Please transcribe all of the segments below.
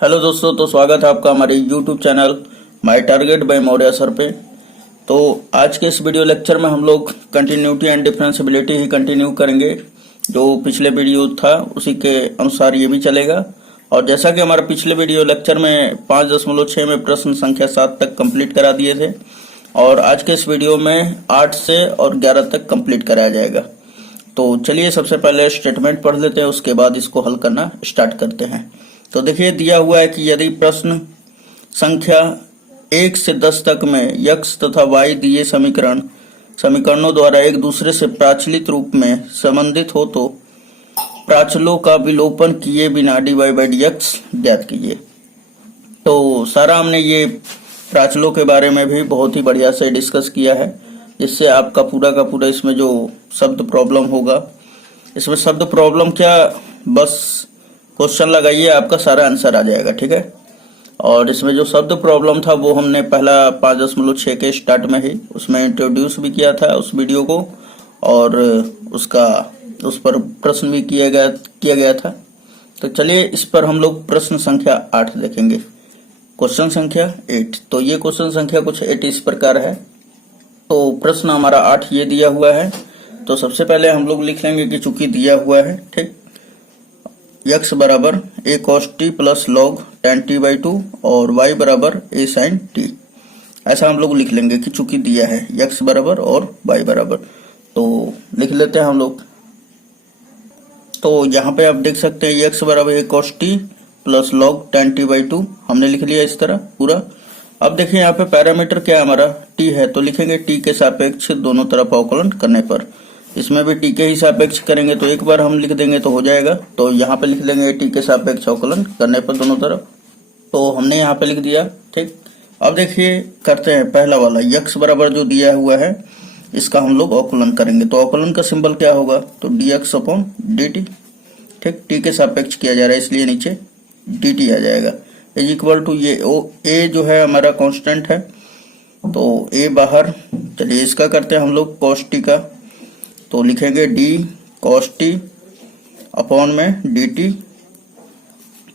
Hello दोस्तों, तो स्वागत है आपका हमारे YouTube channel my target by Maurya sir पे। तो आज के इस वीडियो लेक्चर में हम लोग continuity and differentiability he continue करेंगे। जो पिछले वीडियो था उसी के अनुसार ये भी चलेगा। और जैसा कि हमारा पिछले वीडियो लेक्चर में 5.6 में प्रश्न संख्या 7 तक कंप्लीट करा दिए थे, और आज के इस वीडियो में 8 से और 11 तक कंप्लीट कराया जाएगा। तो चलिए सबसे पहले स्टेटमेंट पढ़ लेते हैं, उसके बाद इसको हल करना स्टार्ट करते हैं। तो देखिए, दिया हुआ है कि यदि प्रश्न संख्या 1 से 10 तक में x तथा y दिए समीकरणों द्वारा एक दूसरे से प्राचलित रूप में संबंधित हो तो प्राचलों का विलोपन किए बिना dy by dx ज्ञात कीजिए। तो सारा हमने ये प्राचलों के बारे में भी बहुत ही बढ़िया से डिस्कस किया है, जिससे आपका पूरा का पूरा इसमें जो शब्द प्रॉब्लम होगा, इसमें शब्द प्रॉब्लम क्या, बस क्वेश्चन लगाइए, आपका सारा आंसर आ जाएगा। ठीक है। और इसमें जो शब्द प्रॉब्लम था वो हमने पहला 5.6 के स्टार्ट में ही उसमें इंट्रोड्यूस भी किया था उस वीडियो को, और उस पर प्रश्न भी किया गया था। तो चलिए इस पर हम लोग प्रश्न संख्या 8 देखेंगे। क्वेश्चन संख्या 8। तो ये क्वेश्चन संख्या कुछ 8 इस प्रकार है। तो प्रश्न हमारा 8 ये दिया हुआ है। तो सबसे पहले हम लोग लिख लेंगे कि चूंकि दिया हुआ है, ठीक, x बराबर a cos t plus log tan t by 2 और y बराबर a sin t, ऐसा हम लोग लिख लेंगे कि चूंकि दिया है x बराबर और y बराबर। तो लिख लेते हैं हम लोग। तो यहाँ पे आप देख सकते हैं x बराबर a cos t plus log tan t by 2 हमने लिख लिया इस तरह पूरा। अब देखिए यहाँ पे पैरामीटर क्या हमारा t है, तो लिखेंगे t के सापेक्ष दोनों तरफ अवकलन करने पर। इसमें भी टी के ही सापेक्ष करेंगे तो एक बार हम लिख देंगे तो हो जाएगा। तो यहाँ पे लिख लेंगे टी के सापेक्ष अवकलन करने पर दोनों तरफ। तो हमने यहाँ पे लिख दिया। ठीक। अब देखिए करते हैं पहला वाला, यक्स बराबर जो दिया हुआ है इसका हम लोग अवकलन करेंगे। तो अवकलन का सिंबल क्या होगा, तो D X upon D T. ठीक, टी के सापेक्ष किया जा रहा है इसलिए नीचे डी टी आ जाएगा, इज इक्वल टू ये ए जो है हमारा कॉन्स्टेंट है, तो ए बाहर। चलिए इसका करते हैं हम लोग कॉस टी का, तो लिखेंगे डी कॉस टी अपॉन में डी टी,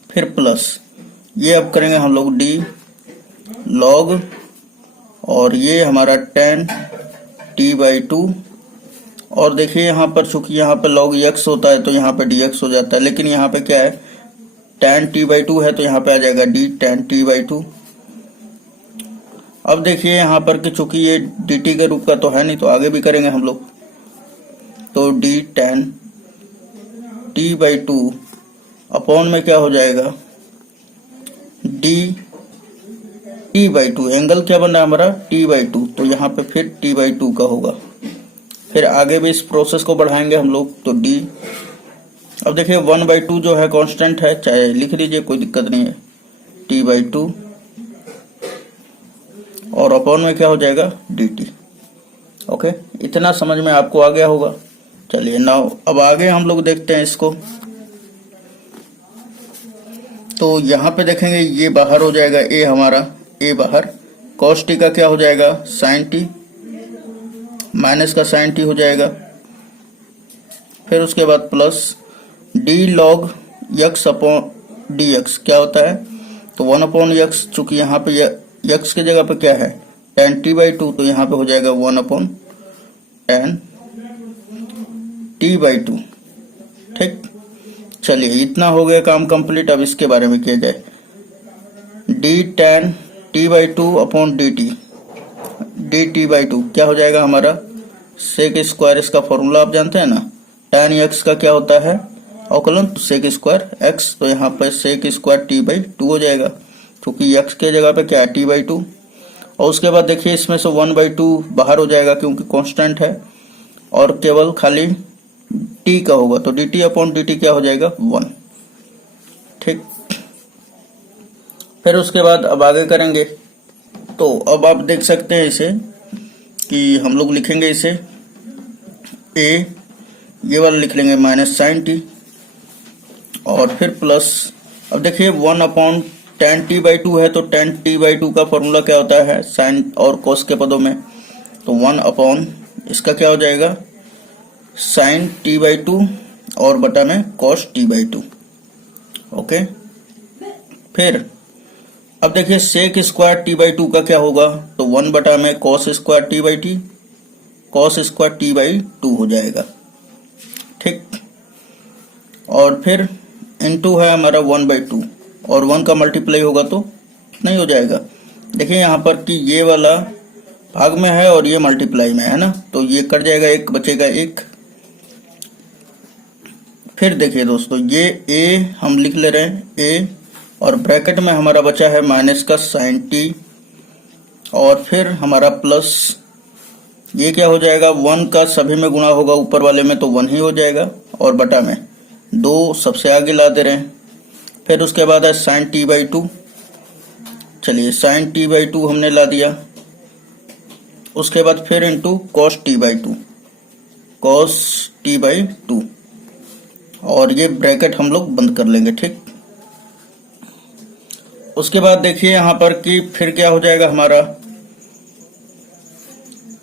फिर प्लस ये अब करेंगे हम लोग डी लॉग, और ये हमारा टेन टी बाई 2। और देखिए यहाँ पर चूंकि यहाँ पे लॉग एक्स होता है तो यहाँ पे डी एक्स हो जाता है, लेकिन यहाँ पे क्या है टेन टी बाई 2 है तो यहाँ पे आ जाएगा डी टेन टी बाई 2। अब देखिए यहाँ पर कि चूंकि ये डी टी के रूप का तो है नहीं, तो आगे भी करेंगे हम लोग। तो D ten T by 2 upon में क्या हो जाएगा डी टी बाई 2। एंगल क्या बन रहा है हमारा टी बाई 2, तो यहाँ पे फिर टी बाई 2 का होगा। फिर आगे भी इस प्रोसेस को बढ़ाएंगे हम लोग, तो डी। अब देखिए 1/2 जो है कांस्टेंट है, चाहे लिख लीजिए कोई दिक्कत नहीं है, टी बाई 2, और अपॉन में क्या हो जाएगा डी टी। ओके, इतना समझ में आपको आ गया होगा। चलिए नाउ अब आगे हम लोग देखते हैं इसको। तो यहाँ पे देखेंगे ये बाहर हो जाएगा ए हमारा, ए बाहर, कॉस टी का क्या हो जाएगा साइन टी, माइनस का साइन टी हो जाएगा, फिर उसके बाद plus D log x upon D x क्या होता है, तो 1 अपॉन यक्स, चूंकि यहाँ पे यक्स की जगह पे क्या है टेन टी बाई 2, तो यहाँ पे हो जाएगा 1 अपॉन टेन टी बाई 2। ठीक, चलिए इतना हो गया काम कंप्लीट। अब इसके बारे में किया जाए, D ten T by 2 upon D T by 2 क्या हो जाएगा हमारा सेक स्क्वायर। इसका फॉर्मूला आप जानते हैं ना, टेन एक्स का क्या होता है अवकलन, तो सेक स्क्वायर एक्स, तो यहाँ पर सेक स्क्वायर टी बाई 2 हो जाएगा, क्योंकि एक्स के जगह पे क्या है टी बाई 2। और उसके बाद देखिए इसमें से 1/2 बाहर हो जाएगा क्योंकि कांस्टेंट है, और केवल खाली टी का होगा, तो D T upon D T क्या हो जाएगा 1। ठीक, फिर उसके बाद अब आगे करेंगे। तो अब आप देख सकते हैं इसे कि हम लोग लिखेंगे इसे ए, ये वाला लिख लेंगे माइनस साइन टी, और फिर प्लस। अब देखिए 1 अपॉन टेन टी बाई 2 है, तो टेन टी बाई 2 का फॉर्मूला क्या होता है साइन और कॉस के पदों में, तो 1 अपॉन इसका क्या हो जाएगा साइन टी बाई 2 और बटा में कॉस टी बाई 2। ओके, फिर अब देखिए sec square T by two का क्या होगा, तो 1 बटा में cos square T by T, cos square T by two हो जाएगा। ठीक, और फिर इनटू है हमारा 1 बाई टू, और 1 का मल्टीप्लाई होगा तो नहीं हो जाएगा। देखिए यहाँ पर कि ये वाला भाग में है और ये मल्टीप्लाई में है ना, तो ये कट जाएगा, एक बचेगा एक। फिर देखिए दोस्तों ये ए हम लिख ले रहे हैं ए, और ब्रैकेट में हमारा बचा है माइनस का साइन टी, और फिर हमारा प्लस, ये क्या हो जाएगा 1 का सभी में गुणा होगा ऊपर वाले में तो 1 ही हो जाएगा, और बटा में 2 सबसे आगे ला दे रहे हैं। फिर उसके बाद है साइन टी बाई टू, चलिए साइन टी बाई टू हमने ला दिया। उसके बाद फिर into cos T by to, cos T by to, और ये ब्रैकेट हम लोग बंद कर लेंगे। ठीक, उसके बाद देखिए यहाँ पर कि फिर क्या हो जाएगा हमारा,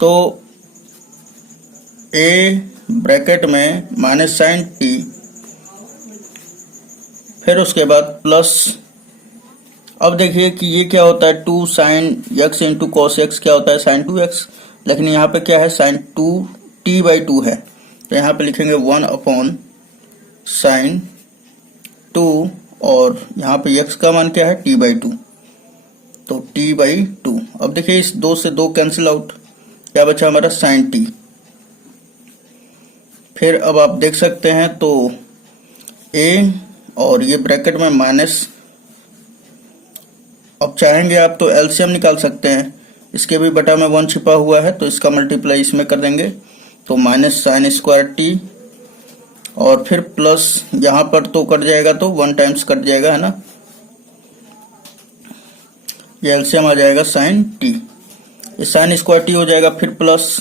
तो ए ब्रैकेट में माइनस साइन टी, फिर उसके बाद प्लस, अब देखिए कि ये क्या होता है 2 sine x into cos x क्या होता है साइन 2x, लेकिन यहाँ पे क्या है साइन 2 टी बाई टू है, तो यहाँ पे लिखेंगे 1 अपॉन साइन 2, और यहाँ पे x का मान क्या है टी बाई टू, तो टी बाई टू। अब देखिए इस 2 से 2 कैंसिल आउट, क्या बचा हमारा साइन टी। फिर अब आप देख सकते हैं तो a और ये ब्रैकेट में माइनस, अब चाहेंगे आप तो एलसीएम निकाल सकते हैं, इसके भी बटा में 1 छिपा हुआ है तो इसका मल्टीप्लाई इसमें कर देंगे, तो माइनस साइन स्क्वायर टी, और फिर प्लस यहाँ पर तो कट जाएगा तो 1 टाइम्स कट जाएगा है ना, ये एलसीएम आ जाएगा साइन टी, इस साइन स्क्वायर टी हो जाएगा, फिर प्लस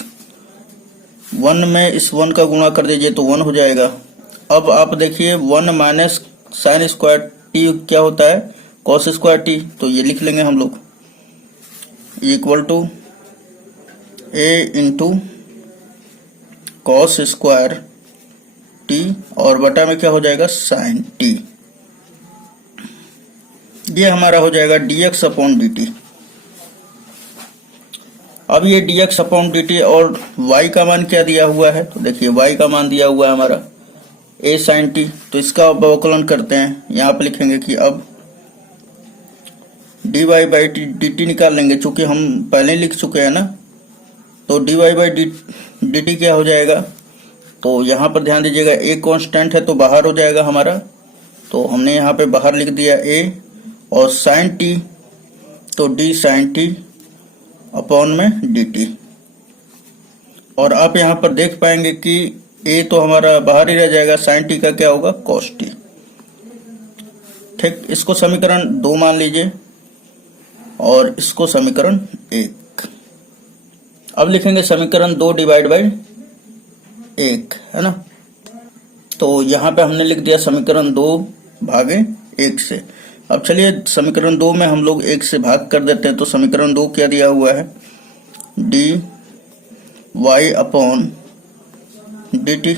1 में इस 1 का गुणा कर दीजिए तो 1 हो जाएगा। अब आप देखिए 1 माइनस साइन स्क्वायर टी क्या होता है कॉस स्क्वायर टी, तो ये लिख लेंगे हम लोग equal to A into cos square T, और बटा में क्या हो जाएगा साइन टी, ये हमारा हो जाएगा dx अपॉन dt। अब ये dx अपॉन dt और y का मान क्या दिया हुआ है, तो देखिए y का मान दिया हुआ है हमारा a साइन टी, तो इसका अवकलन करते हैं, यहाँ पे लिखेंगे कि अब dy बाई dt निकाल लेंगे, चूंकि हम पहले लिख चुके हैं ना, तो dy बाई dt क्या हो जाएगा, तो यहाँ पर ध्यान दीजिएगा a कांस्टेंट है तो बाहर हो जाएगा हमारा, तो हमने यहाँ पे बाहर लिख दिया a, और साइन टी तो d साइन टी अपॉन में dt, और आप यहाँ पर देख पाएंगे कि a तो हमारा बाहर ही रह जाएगा, साइन टी का क्या होगा कॉस टी। ठीक, इसको समीकरण 2 मान लीजिए और इसको समीकरण 1। अब लिखेंगे समीकरण 2 डिवाइड बाई 1 है ना, तो यहाँ पे हमने लिख दिया समीकरण 2 भागे 1 से। अब चलिए समीकरण 2 में हम लोग 1 से भाग कर देते हैं, तो समीकरण 2 क्या दिया हुआ है D Y upon D T,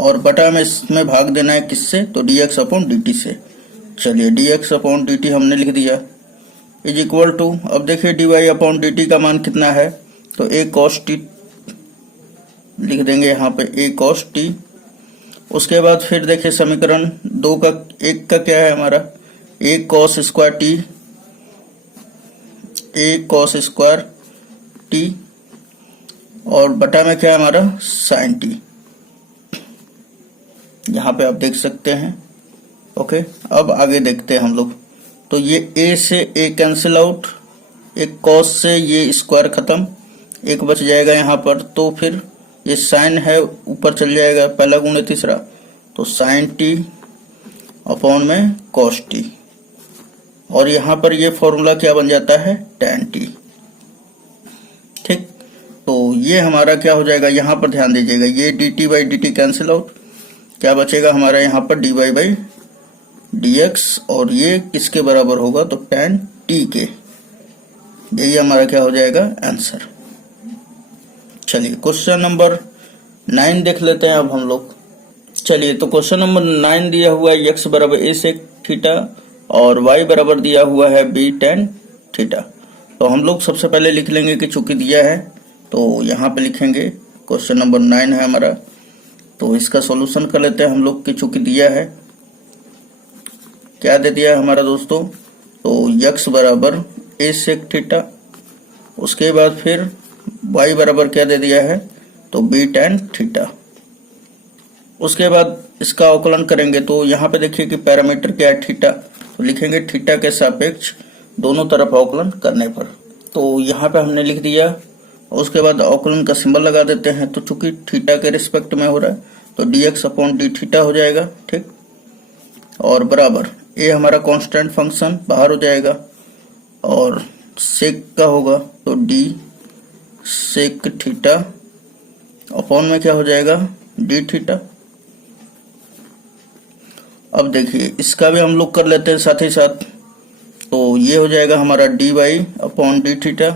और बटा में इसमें भाग देना है किससे, तो D X upon D T से। चलिए D X upon D T हमने लिख दिया इज इक्वल टू, अब देखिए D Y upon D T का मान कितना है, तो ए कॉस टी लिख देंगे यहाँ पे ए कॉस टी। उसके बाद फिर देखिए समीकरण 2 का 1 का क्या है हमारा ए कॉस स्क्वायर टी, ए कॉस स्क्वायर टी, और बटा में क्या है हमारा साइन टी, यहाँ पे आप देख सकते हैं। ओके, अब आगे देखते हैं हम लोग, तो ये a से a कैंसिल आउट, एक cos से ये स्क्वायर खत्म, एक बच जाएगा यहाँ पर, तो फिर ये साइन है ऊपर चल जाएगा, पहला गुणे तीसरा, तो साइन टी अपॉन में cos टी, और यहाँ पर ये फॉर्मूला क्या बन जाता है tan टी। ठीक, तो ये हमारा क्या हो जाएगा, यहाँ पर ध्यान दीजिएगा ये dt by D T cancel out, क्या बचेगा हमारा यहाँ पर dy बाई dx, और ये किसके बराबर होगा, तो tan t के। यही हमारा क्या हो जाएगा आंसर। चलिए क्वेश्चन नंबर 9 देख लेते हैं अब हम लोग। चलिए तो क्वेश्चन नंबर 9 दिया हुआ है x बराबर a से थीटा और y बराबर दिया हुआ है b tan थीटा। तो हम लोग सबसे पहले लिख लेंगे कि चूंकि दिया है तो यहाँ पे लिखेंगे क्वेश्चन नंबर 9 है हमारा। तो इसका सॉल्यूशन कर लेते हैं हम लोग कि चूंकि दिया है, क्या दे दिया है हमारा दोस्तों, तो x बराबर a sec थीटा, उसके बाद फिर y बराबर क्या दे दिया है, तो b tan थीटा। उसके बाद इसका अवकलन करेंगे तो यहाँ पे देखिए कि पैरामीटर क्या है थीटा, तो लिखेंगे थीटा के सापेक्ष दोनों तरफ अवकलन करने पर। तो यहाँ पे हमने लिख दिया, उसके बाद अवकलन का सिंबल लगा देते हैं। तो चूंकि थीटा के रिस्पेक्ट में हो रहा है तो dx अपॉन डी थीटा हो जाएगा, ठीक, और बराबर ए हमारा कांस्टेंट फंक्शन बाहर हो जाएगा और सेक का होगा तो डी सेक थीटा अपॉन में क्या हो जाएगा, डी थीटा। अब देखिए इसका भी हम लोग कर लेते हैं साथ ही साथ। तो ये हो जाएगा हमारा D Y upon D theta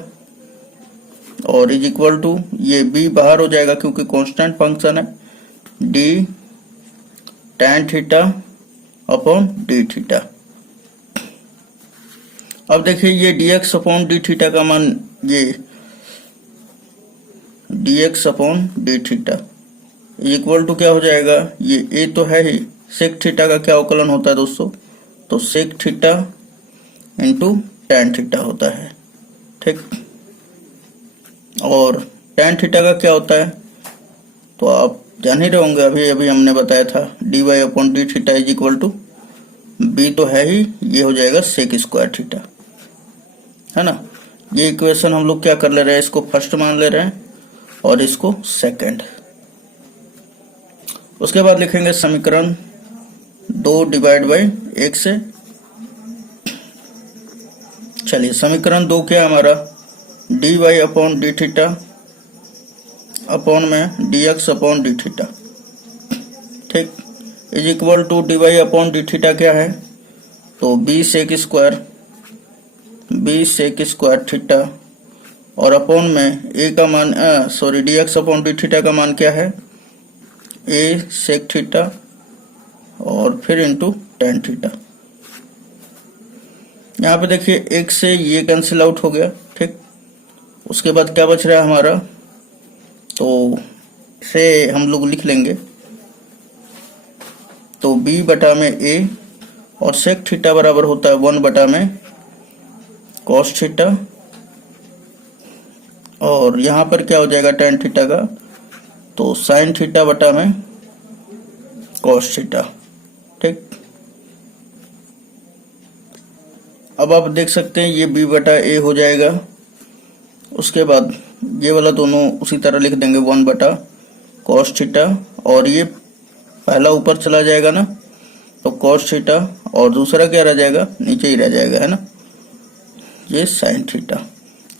और इज इक्वल टू, ये b बाहर हो जाएगा क्योंकि कांस्टेंट फंक्शन है, D tan theta upon D theta. अब देखिए ये dx अपॉन डी थीटा का मान, ये dx upon D theta equal to क्या हो जाएगा, ये a तो है ही, सेक थीटा का क्या अवकलन होता है दोस्तों, तो sec theta into tan theta होता है, ठीक। और टैन थीटा का क्या होता है तो आप जान ही रहे होंगे, अभी अभी हमने बताया था, D Y upon D theta is equal to B तो है ही, ये हो जाएगा सेक स्क्वायर थीटा, है ना। ये इक्वेशन हम लोग क्या कर ले रहे हैं, इसको फर्स्ट मान ले रहे हैं और इसको सेकंड। उसके बाद लिखेंगे समीकरण 2 डिवाइड बाई 1 से। चलिए समीकरण 2 क्या है हमारा, D Y upon D theta अपॉन में D X upon D theta, ठीक, is equal to D Y upon D theta क्या है, तो बी सेक स्क्वायर थीटा और अपॉन में ए का मान D X upon D theta का मान क्या है, ए सेक थीटा और फिर इंटू टेन थीटा। यहाँ पे देखिए एक से ये कैंसिल आउट हो गया, ठीक। उसके बाद क्या बच रहा है हमारा, तो से हम लोग लिख लेंगे तो b बटा में a और सेक थीटा बराबर होता है 1 बटा में कॉस थीटा और यहाँ पर क्या हो जाएगा टेन थीटा का, तो साइन थीटा बटा में कॉस थीटा, ठीक। अब आप देख सकते हैं ये b बटा a हो जाएगा। उसके बाद ये वाला दोनों उसी तरह लिख देंगे 1 बटा कॉस थीटा और ये पहला ऊपर चला जाएगा ना, तो कॉस थीटा और दूसरा क्या रह जाएगा, नीचे ही रह जाएगा, है ना, ये साइन थीटा।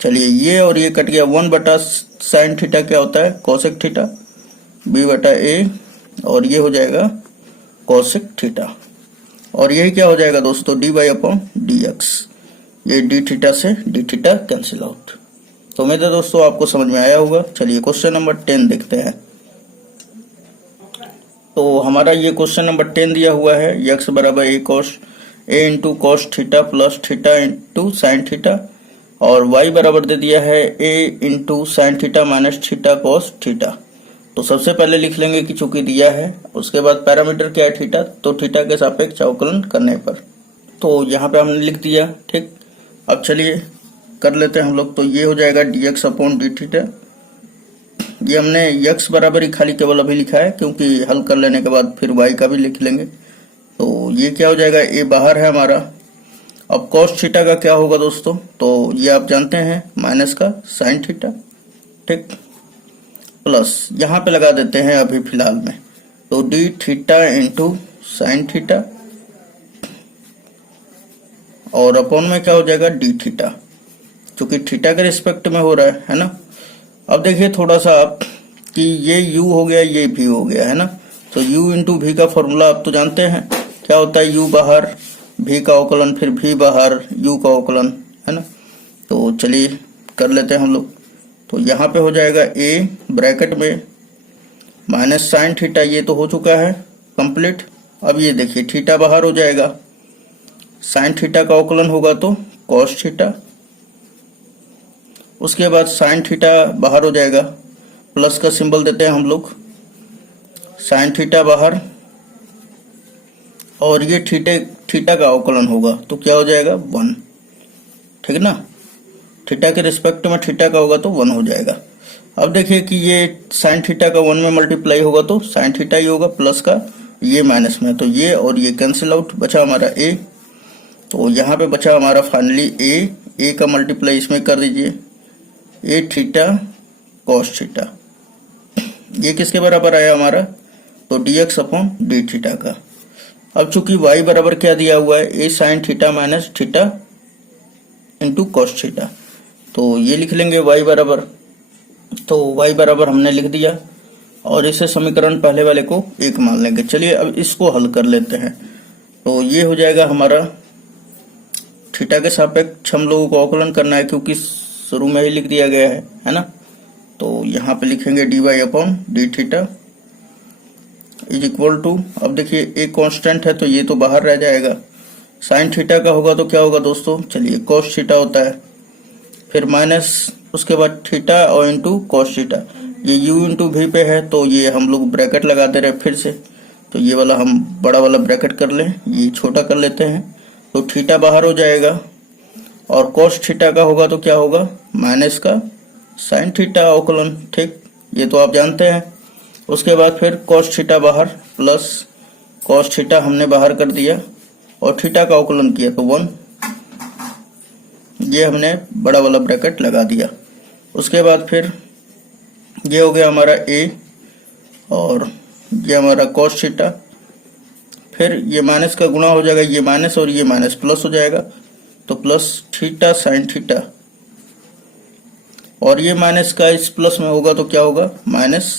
चलिए ये और ये कट गया, 1 बटा साइन थीटा क्या होता है, कोसेक थीटा, b बटा a और ये हो जाएगा कोसेक थीटा और यही क्या हो जाएगा दोस्तों, D Y upon D X. ये डी थीटा से डी थीटा कैंसिल आउट। तो उम्मीद है दोस्तों आपको समझ में आया होगा। चलिए क्वेश्चन नंबर 10 देखते हैं। तो हमारा ये क्वेश्चन नंबर 10 दिया हुआ है, x बराबर a into cos theta plus theta into sine theta और y बराबर दे दिया है a into sine theta minus theta cos theta. तो सबसे पहले लिख लेंगे कि चूंकि दिया है, उसके बाद पैरामीटर क्या है थीटा, तो थीटा के सापेक्ष अवकलन करने पर, तो यहाँ पे हमने लिख दिया, ठीक। अब चलिए कर लेते हैं हम लोग। तो ये हो जाएगा dx अपॉन डी थीटा, ये हमने x बराबर ही खाली केवल अभी लिखा है क्योंकि हल कर लेने के बाद फिर y का भी लिख लेंगे। तो ये क्या हो जाएगा, a बाहर है हमारा। अब cos थीटा का क्या होगा दोस्तों, तो ये आप जानते हैं माइनस का साइन थीटा, ठीक, प्लस यहाँ पे लगा देते हैं अभी फिलहाल में, तो D theta into sine theta और अपॉन में क्या हो जाएगा, डी थीटा, क्योंकि थीटा के रिस्पेक्ट में हो रहा है ना। अब देखिए थोड़ा सा आप कि ये u हो गया, ये v हो गया, है ना। तो u इंटू वी का फॉर्मूला आप तो जानते हैं क्या होता है, u बाहर v का अवकलन फिर v बाहर u का अवकलन, है ना। तो चलिए कर लेते हैं हम लोग। तो यहाँ पे हो जाएगा a ब्रैकेट में माइनस साइन थीटा, ये तो हो चुका है कंप्लीट। अब ये देखिए थीटा बाहर हो जाएगा साइन थीटा का अवकलन होगा तो कॉस थीटा, उसके बाद साइन थीटा बाहर हो जाएगा, प्लस का सिंबल देते हैं हम लोग, साइन थीटा बाहर, और ये थीटा का अवकलन होगा तो क्या हो जाएगा 1, ठीक है ना। थीटा के रिस्पेक्ट में थीटा का होगा तो 1 हो जाएगा। अब देखिए कि ये साइन थीटा का 1 में मल्टीप्लाई होगा तो साइन थीटा ही होगा, प्लस का ये माइनस में, तो ये और ये कैंसिल आउट, बचा हमारा ए। तो यहाँ पे बचा हमारा फाइनली ए का मल्टीप्लाई इसमें कर दीजिए, ए थीटा कॉस थीटा, ये किसके बराबर आया हमारा, तो dx अपॉन डी थीटा का। अब चूंकि y बराबर क्या दिया हुआ है, A sine theta minus theta into cos theta, तो ये लिख लेंगे y बराबर, तो y बराबर हमने लिख दिया और इसे समीकरण पहले वाले को 1 मान लेंगे। चलिए अब इसको हल कर लेते हैं। तो ये हो जाएगा हमारा, थीटा के सापेक्ष हम लोगों को अवकलन करना है क्योंकि शुरू में ही लिख दिया गया है ना। तो यहाँ पे लिखेंगे dy upon D theta is equal to, अब देखिए एक कांस्टेंट है तो ये तो बाहर रह जाएगा, साइन थीटा का होगा तो क्या होगा दोस्तों, चलिए कॉस थीटा होता है, फिर माइनस उसके बाद थीटा और इंटू कॉस थीटा, ये u इंटू भी पे है तो ये हम लोग ब्रैकेट लगा दे रहे फिर से, तो ये वाला हम बड़ा वाला ब्रैकेट कर लें, ये छोटा कर लेते हैं, तो थीटा बाहर हो जाएगा, और कॉस थीटा का होगा तो क्या होगा, माइनस का साइन थीटा अवकलन, ठीक, ये तो आप जानते हैं। उसके बाद फिर कॉस थीटा बाहर, प्लस कॉस थीटा हमने बाहर कर दिया और थीटा का अवकलन किया तो 1, ये हमने बड़ा वाला ब्रैकेट लगा दिया। उसके बाद फिर ये हो गया हमारा a और ये हमारा कॉस थीटा, फिर ये माइनस का गुणा हो जाएगा, ये माइनस और ये माइनस प्लस हो जाएगा, तो प्लस थीटा साइन थीटा, और ये माइनस का इस प्लस में होगा तो क्या होगा, माइनस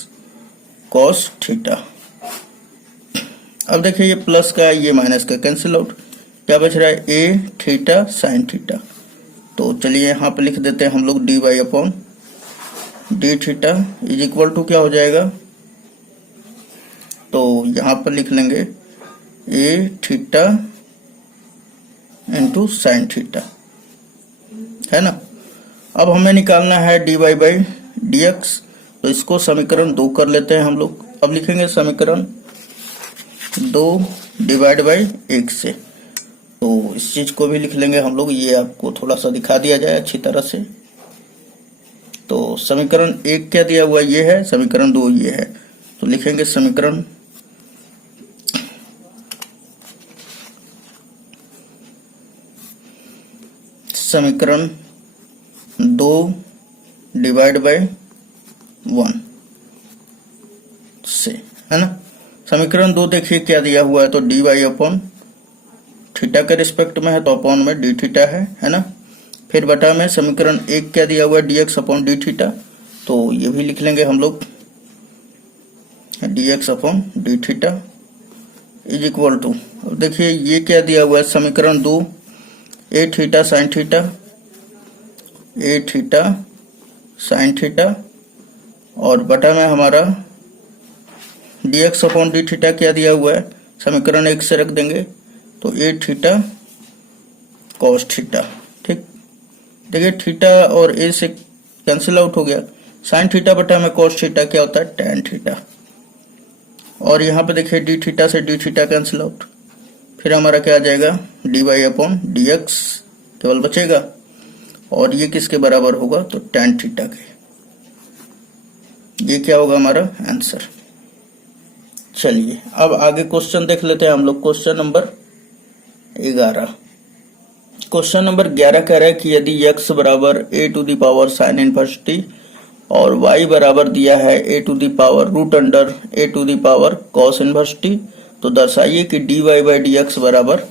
कॉस थीटा। अब देखिए ये प्लस का ये माइनस का कैंसिल आउट, क्या बच रहा है, ए थीटा साइन थीटा। तो चलिए यहाँ पे लिख देते हैं हम लोग dy upon D theta is equal to क्या हो जाएगा, तो यहाँ पर लिख लेंगे A theta into sine theta, है ना। अब हमें निकालना है dy बाई dx, तो इसको समीकरण 2 कर लेते हैं हम लोग। अब लिखेंगे समीकरण 2 डिवाइड बाई 1 से, तो इस चीज को भी लिख लेंगे हम लोग, ये आपको थोड़ा सा दिखा दिया जाए अच्छी तरह से। तो समीकरण 1 क्या दिया हुआ, ये है, समीकरण 2 ये है, तो लिखेंगे समीकरण समीकरण 2 डिवाइड बाई 1 से, है ना। समीकरण 2 देखिए क्या दिया हुआ है, तो dy अपॉन थीटा के रिस्पेक्ट में है तो अपॉन में डी थीटा है ना। फिर बटा में समीकरण 1 क्या दिया हुआ है, dx अपॉन डी थीटा, तो ये भी लिख लेंगे हम लोग dx upon D theta is equal to, अब देखिए ये क्या दिया हुआ है, समीकरण 2 a theta sine theta, a theta sine theta, और बटा में हमारा dx अपॉन डी थीटा क्या दिया हुआ है, समीकरण 1 से रख देंगे, तो ए थीटा कॉस थीटा, ठीक। देखिए थीटा और ए से कैंसिल आउट हो गया, साइन थीटा बटा में कॉस थीटा क्या होता है, टैन थीटा, और यहाँ पे देखिए डी थीटा से डी थीटा कैंसिल आउट, फिर हमारा क्या आ जाएगा, dy अपॉन dx केवल बचेगा, और ये किसके बराबर होगा, तो टैन थीटा के। ये क्या होगा हमारा आंसर। चलिए अब आगे क्वेश्चन देख लेते हैं हम लोग। क्वेश्चन नंबर 11, क्वेश्चन नंबर 11 कह रहा है कि यदि x बराबर a to the power sine inverse t और y बराबर दिया है a to the power root under a to the power cos inverse t, तो दर्शाइए कि dy बाई dx बराबर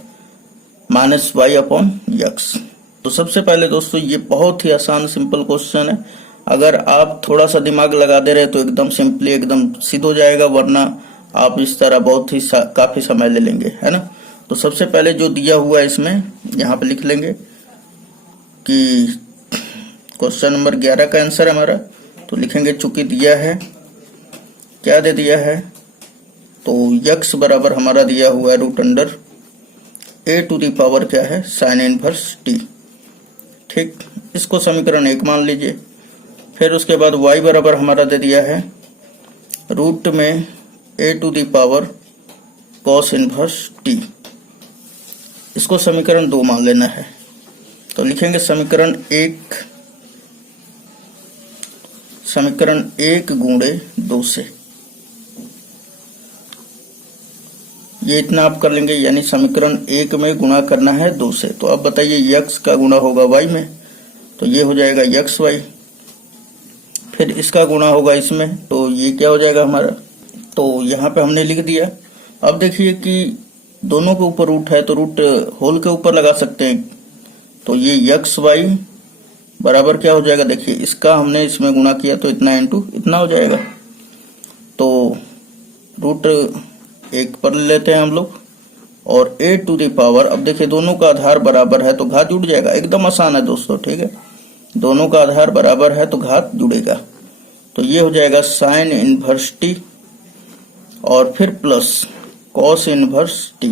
माइनस y अपॉन x। तो सबसे पहले दोस्तों ये बहुत ही आसान सिंपल क्वेश्चन है, अगर आप थोड़ा सा दिमाग लगा दे रहे तो एकदम सिंपली एकदम सिद्ध हो जाएगा, वरना आप इस तरह बहुत ही काफी समय ले लेंगे, है ना। तो सबसे पहले जो दिया हुआ है इसमें यहाँ पे लिख लेंगे कि क्वेश्चन नंबर 11 का आंसर हमारा, तो लिखेंगे चूंकि दिया है, क्या दे दिया है, तो x बराबर हमारा दिया हुआ है root under a to the power क्या है, साइन इनवर्स टी। ठीक, इसको समीकरण 1 मान लीजिए। फिर उसके बाद y बराबर हमारा दे दिया है रूट में A to the power cos inverse T. इसको समीकरण 2 मान लेना है। तो लिखेंगे समीकरण 1 गुणे 2 से, ये इतना आप कर लेंगे, यानी समीकरण 1 में गुणा करना है 2 से। तो अब बताइए x का गुणा होगा y में, तो ये हो जाएगा xy। फिर इसका गुणा होगा इसमें, तो ये क्या हो जाएगा हमारा, तो यहाँ पे हमने लिख दिया। अब देखिए कि दोनों के ऊपर रूट है, तो रूट होल के ऊपर लगा सकते हैं। तो ये xy बराबर क्या हो जाएगा, देखिए इसका हमने इसमें गुणा किया तो इतना इंटू इतना हो जाएगा। तो रूट 1 पर ले लेते हैं हम लोग, और ए टू दी पावर, अब देखिए दोनों का आधार बराबर है तो घात जुड़ जाएगा। एकदम आसान है दोस्तों, ठीक है, दोनों का आधार बराबर है तो घात जुड़ेगा। तो ये हो जाएगा साइन इनवर्स टी और फिर प्लस कॉस इनवर्स टी,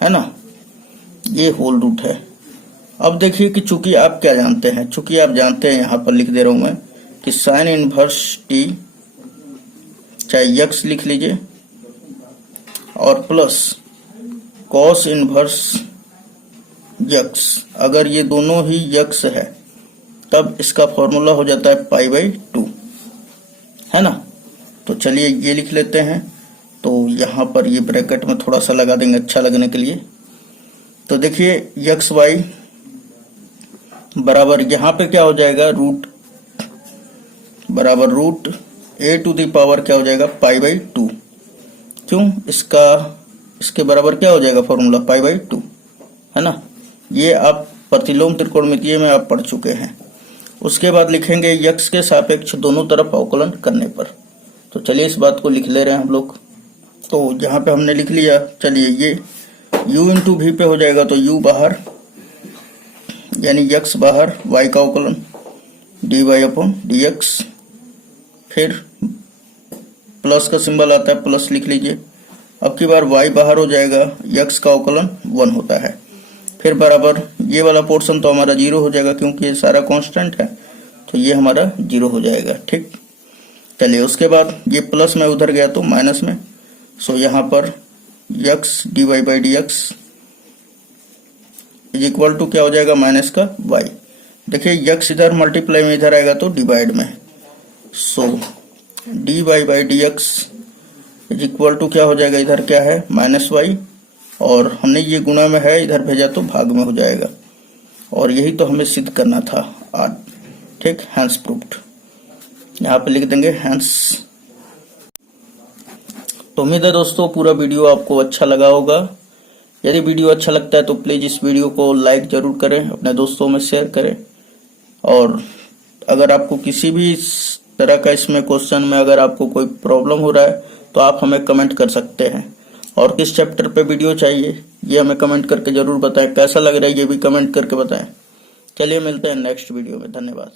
है ना, ये होल रूट है। अब देखिए कि चूंकि आप क्या जानते हैं, चूंकि आप जानते हैं, यहाँ पर लिख दे रहा हूं मैं कि साइन इनवर्स टी, चाहे यक्स लिख लीजिए, और प्लस कॉस इनवर्स यक्स। अगर ये दोनों ही यक्स है तब इसका फॉर्मूला हो जाता है π/2, है ना। तो चलिए ये लिख लेते हैं। तो यहाँ पर ये ब्रैकेट में थोड़ा सा लगा देंगे अच्छा लगने के लिए। तो देखिए xy बराबर यहाँ पे क्या हो जाएगा, रूट बराबर root a to the power क्या हो जाएगा π/2। क्यों, इसके बराबर क्या हो जाएगा फॉर्मूला π/2, है ना। ये आप प्रतिलोम त्रिकोणमितीय में आप पढ़ चुके हैं। उसके बाद लिखेंगे यक्स के सापेक्ष दोनों तरफ अवकलन करने पर। तो चलिए इस बात को लिख ले रहे हैं हम लोग। तो यहाँ पे हमने लिख लिया। चलिए ये u इंटू वी पे हो जाएगा, तो u बाहर यानी यक्स बाहर, y का अवकलन dy/dx, फिर प्लस का सिंबल आता है, प्लस लिख लीजिए। अब की बार y बाहर हो जाएगा, x का अवकलन 1 होता है। फिर बराबर ये वाला पोर्शन तो हमारा 0 हो जाएगा, क्योंकि ये सारा कांस्टेंट है, तो ये हमारा 0 हो जाएगा। ठीक, चलिए उसके बाद ये प्लस में उधर गया तो माइनस में, सो यहाँ पर x dy/dx is equal to क्या हो जाएगा, माइनस का y। देखिए x इधर मल्टीप्लाई में इधर आएगा तो डिवाइड में, सो dy/dx इज इक्वल टू क्या हो जाएगा, इधर क्या है माइनस y, और हमने ये गुणा में है इधर भेजा तो भाग में हो जाएगा। और यही तो हमें सिद्ध करना था आज। ठीक, हैंस प्रूव्ड, यहाँ पे लिख देंगे हैंस। तो उम्मीद है दोस्तों पूरा वीडियो आपको अच्छा लगा होगा। यदि वीडियो अच्छा लगता है तो प्लीज इस वीडियो को लाइक जरूर करें, अपने दोस्तों में शेयर करें। और अगर आपको किसी भी तरह का इसमें क्वेश्चन में अगर आपको कोई प्रॉब्लम हो रहा है तो आप हमें कमेंट कर सकते हैं। और किस चैप्टर पे वीडियो चाहिए ये हमें कमेंट करके जरूर बताएं। कैसा लग रहा है ये भी कमेंट करके बताएं। चलिए मिलते हैं नेक्स्ट वीडियो में, धन्यवाद।